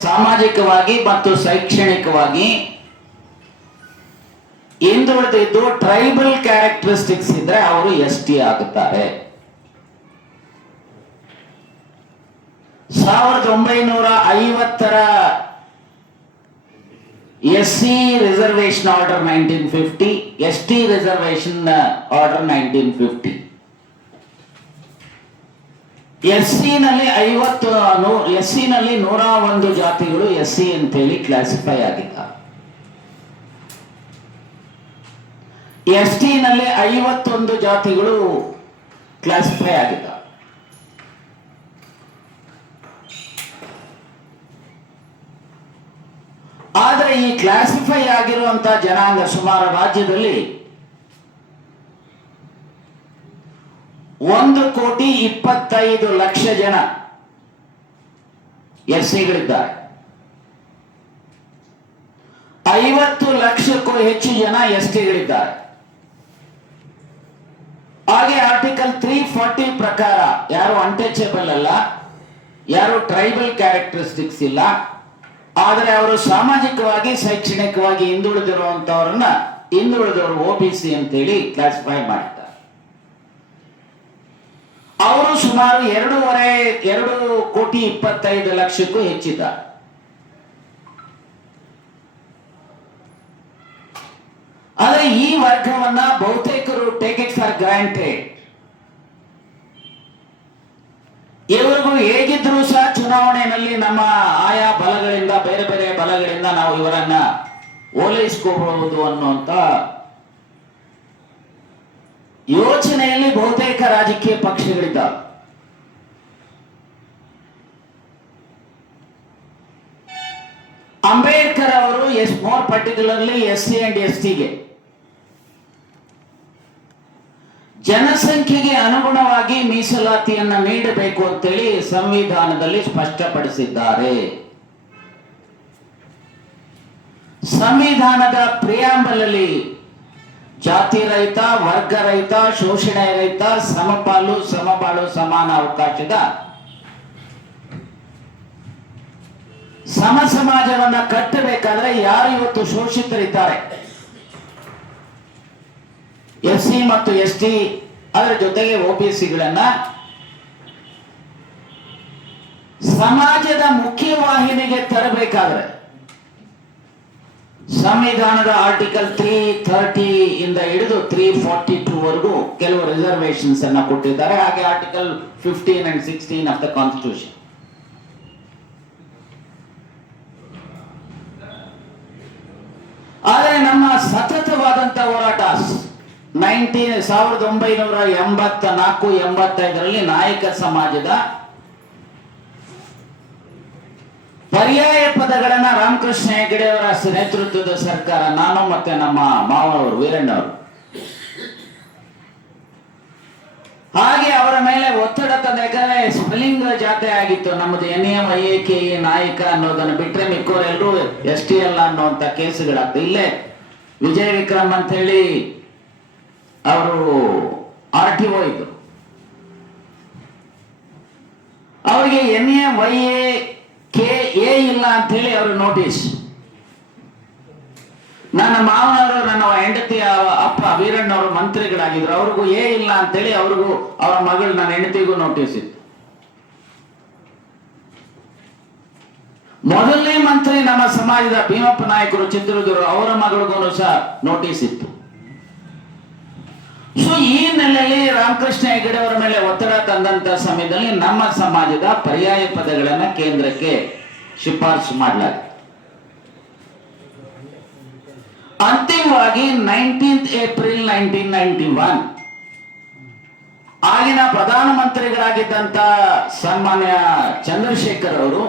ಸಾಮಾಜಿಕವಾಗಿ ಮತ್ತು ಶೈಕ್ಷಣಿಕವಾಗಿ ಹಿಂದುಳಿದಿದ್ದು ಟ್ರೈಬಲ್ ಕ್ಯಾರೆಕ್ಟರಿಸ್ಟಿಕ್ಸ್ ಇದ್ರೆ ಅವರು ಎಸ್.ಟಿ ಆಗುತ್ತಾರೆ. 1950ರ SC reservation order 1950, ST reservation order 1950. SC ನಲ್ಲಿ 101 ಜಾತಿಗಳು ಎಸ್.ಸಿ ಅಂತೇಳಿ ಕ್ಲಾಸಿಫೈ ಆಗಿದ್ದಾರೆ. ಎಸ್.ಟಿ ನಲ್ಲಿ 51 ಜಾತಿಗಳು ಕ್ಲಾಸಿಫೈ ಆಗಿದ್ದಾರೆ. ಆದರೆ ಈ ಕ್ಲಾಸಿಫೈ ಆಗಿರುವಂತಹ ಜನಾಂಗ ಸುಮಾರು ರಾಜ್ಯದಲ್ಲಿ 1,25,00,000 ಜನ ಎಸ್.ಸಿಗಳಿದ್ದಾರೆ. 50 ಲಕ್ಷಕ್ಕೂ ಹೆಚ್ಚು ಜನ ಎಸ್.ಟಿಗಳಿದ್ದಾರೆ. ಹಾಗೆ ಆರ್ಟಿಕಲ್ 340 ಪ್ರಕಾರ ಯಾರು ಅನ್ಟಚಬಲ್ ಅಲ್ಲ, ಯಾರು ಟ್ರೈಬಲ್ ಕ್ಯಾರೆಕ್ಟರಿಸ್ಟಿಕ್ಸ್ ಇಲ್ಲ, ಆದರೆ ಅವರು ಸಾಮಾಜಿಕವಾಗಿ ಶೈಕ್ಷಣಿಕವಾಗಿ ಹಿಂದುಳಿದಿರುವಂತವರನ್ನ ಹಿಂದುಳಿದವರು OBC ಅಂತೇಳಿ ಕ್ಲಾಸಿಫೈ ಮಾಡಿದ್ದಾರೆ. ಅವರು ಸುಮಾರು 2,25,00,000ಕ್ಕೂ ಹೆಚ್ಚಿದ್ದಾರೆ. ಆದರೆ ಈ ವರ್ಗವನ್ನ ಬಹುತೇಕರು ಟೇಕ್ ಇಟ್ ಫಾರ್ ಗ್ರಾಂಟೆಡ್. ಇವರಿಗೂ ಹೇಗಿದ್ರೂ ಸಹ ಚುನಾವಣೆಯಲ್ಲಿ ನಮ್ಮ ಆಯಾ ಬಲಗಳಿಂದ ಬೇರೆ ಬೇರೆ ಬಲಗಳಿಂದ ನಾವು ಇವರನ್ನ ಓಲೈಸ್ಕೋಬಹುದು ಅನ್ನುವಂತ ಯೋಚನೆಯಲ್ಲಿ ಬಹುತೇಕ ರಾಜಕೀಯ ಪಕ್ಷಗಳಿದ್ದಾವೆ. ಅಂಬೇಡ್ಕರ್ ಅವರು ಮೋರ್ ಪರ್ಟಿಕ್ಯುಲರ್ಲಿ ಎಸ್.ಸಿ ಅಂಡ್ ಎಸ್.ಟಿಗೆ ಜನಸಂಖ್ಯೆಗೆ ಅನುಗುಣವಾಗಿ ಮೀಸಲಾತಿಯನ್ನ ನೀಡಬೇಕು ಅಂತೇಳಿ ಸಂವಿಧಾನದಲ್ಲಿ ಸ್ಪಷ್ಟಪಡಿಸಿದ್ದಾರೆ. ಸಂವಿಧಾನದ ಪ್ರಿಯಾಂಬಲ್ ಅಲ್ಲಿ ಜಾತಿ ರಹಿತ, ವರ್ಗ ರಹಿತ, ಶೋಷಣೆ ರಹಿತ, ಸಮಪಾಲು ಸಮಬಾಳು ಸಮಾನ ಅವಕಾಶದ ಸಮ ಸಮಾಜವನ್ನ ಕಟ್ಟಬೇಕಾದ್ರೆ ಯಾರು ಇವತ್ತು ಶೋಷಿತರಿದ್ದಾರೆ, ಎಸ್.ಸಿ ಮತ್ತು ಎಸ್.ಟಿ, ಅದರ ಜೊತೆಗೆ OBCಗಳನ್ನ ಸಮಾಜದ ಮುಖ್ಯವಾಹಿನಿಗೆ ತರಬೇಕಾದ್ರೆ ಸಂವಿಧಾನದ ಆರ್ಟಿಕಲ್ 330 ಇಂದ ಹಿಡಿದು 342 ವರೆಗೂ ಕೆಲವು ರಿಸರ್ವೇಶನ್ಸ್ ಅನ್ನ ಕೊಟ್ಟಿದ್ದಾರೆ. ಹಾಗೆ article 15 and 16 of the constitution. ಆದರೆ ನಮ್ಮ ಸತತವಾದಂತ ಹೋರಾಟ 1984-85ರಲ್ಲಿ ನಾಯಕ ಸಮಾಜದ ಪರ್ಯಾಯ ಪದಗಳನ್ನ ರಾಮಕೃಷ್ಣ ಹೆಗಡೆ ಅವರ ನೇತೃತ್ವದ ಸರ್ಕಾರ, ನಾನು ಮತ್ತೆ ನಮ್ಮ ಮಾವನವರು ವೀರಣ್ಣವರು, ಹಾಗೆ ಅವರ ಮೇಲೆ ಒತ್ತಡ ತಂದ್ರೆ ಸ್ಪೆಲ್ಲಿಂಗ್ ಜಾತೆ ಆಗಿತ್ತು. ನಮ್ಮದು NAMIAKE ನಾಯಕ ಅನ್ನೋದನ್ನು ಬಿಟ್ರೆ ಮಿಕ್ಕೋರೆಲ್ಲರೂ ST ಅಲ್ಲ ಅನ್ನುವಂತ ಕೇಸುಗಳಾಗ್ತದೆ. ಇಲ್ಲೇ ವಿಜಯ ವಿಕ್ರಮ್ ಅಂತ ಹೇಳಿ ಅವರು RTO ಇದ್ರು. ಅವರಿಗೆ NAMIAKE ಇಲ್ಲ ಅಂತ ಹೇಳಿ ಅವರು ನೋಟಿಸ್. ನನ್ನ ಮಾವನವರು, ನನ್ನ ಹೆಂಡತಿ ಅಪ್ಪ ವೀರಣ್ಣವರು ಮಂತ್ರಿಗಳಾಗಿದ್ರು, ಅವ್ರಿಗೂ ಇಲ್ಲ ಅಂತೇಳಿ ಅವ್ರಿಗೂ ಅವರ ಮಗಳು ನನ್ನ ಹೆಂಡತಿಗೂ ನೋಟಿಸ್ ಇತ್ತು. ಮೊದಲನೇ ಮಂತ್ರಿ ನಮ್ಮ ಸಮಾಜದ ಭೀಮಪ್ಪ ನಾಯಕರು ಚಿತ್ರದುರ್ಗ, ಅವರ ಮಗಳಿಗೂ ಸಹ ನೋಟಿಸ್ ಇತ್ತು. ಸೊ ಈ ನೆಲೆಯಲ್ಲಿ ರಾಮಕೃಷ್ಣ ಹೆಗಡೆ ಅವರ ಮೇಲೆ ಒತ್ತಡ ತಂದಂತ ಸಮಯದಲ್ಲಿ ನಮ್ಮ ಸಮಾಜದ ಪರ್ಯಾಯ ಪದಗಳನ್ನ ಕೇಂದ್ರಕ್ಕೆ ಶಿಫಾರಸು ಮಾಡಲಾಗಿದೆ. ಅಂತಿಮವಾಗಿ 19th ಏಪ್ರಿಲ್ 1991 ಆಗಿನ ಪ್ರಧಾನಮಂತ್ರಿಗಳಾಗಿದ್ದಂತ ಸನ್ಮಾನ್ಯ ಚಂದ್ರಶೇಖರ್ ಅವರು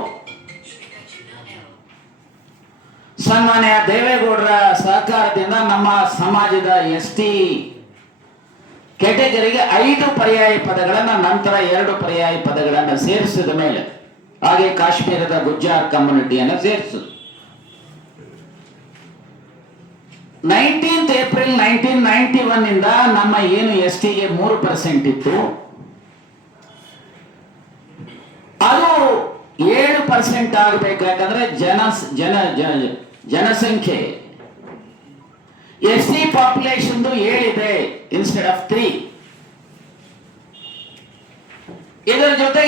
ಸನ್ಮಾನ್ಯ ದೇವೇಗೌಡರ ಸಹಕಾರದಿಂದ ನಮ್ಮ ಸಮಾಜದ ST ಕೆಟಗರಿಗೆ 5 ಪರ್ಯಾಯ ಪದಗಳನ್ನ, ನಂತರ 2 ಪರ್ಯಾಯ ಪದಗಳನ್ನ ಸೇರಿಸಿದ ಮೇಲೆ, ಹಾಗೆ ಕಾಶ್ಮೀರದ ಗುಜ್ಜಾರ್ ಕಮ್ಯುನಿಟಿಯನ್ನು ಸೇರಿಸಿದ್ರು. 19th ಏಪ್ರಿಲ್ 1991 ಇಂದ ನಮ್ಮ ಏನು STಗೆ 3% ಇತ್ತು, ಅದು 7% ಆಗಬೇಕು. ಯಾಕಂದ್ರೆ ಜನಸಂಖ್ಯೆ SC ಪಾಪ್ಯುಲೇಷನ್ 7 ಇದೆ ಇನ್ಸ್ಟೆಡ್ ಆಫ್ 3. ಇದರ ಜೊತೆಗೆ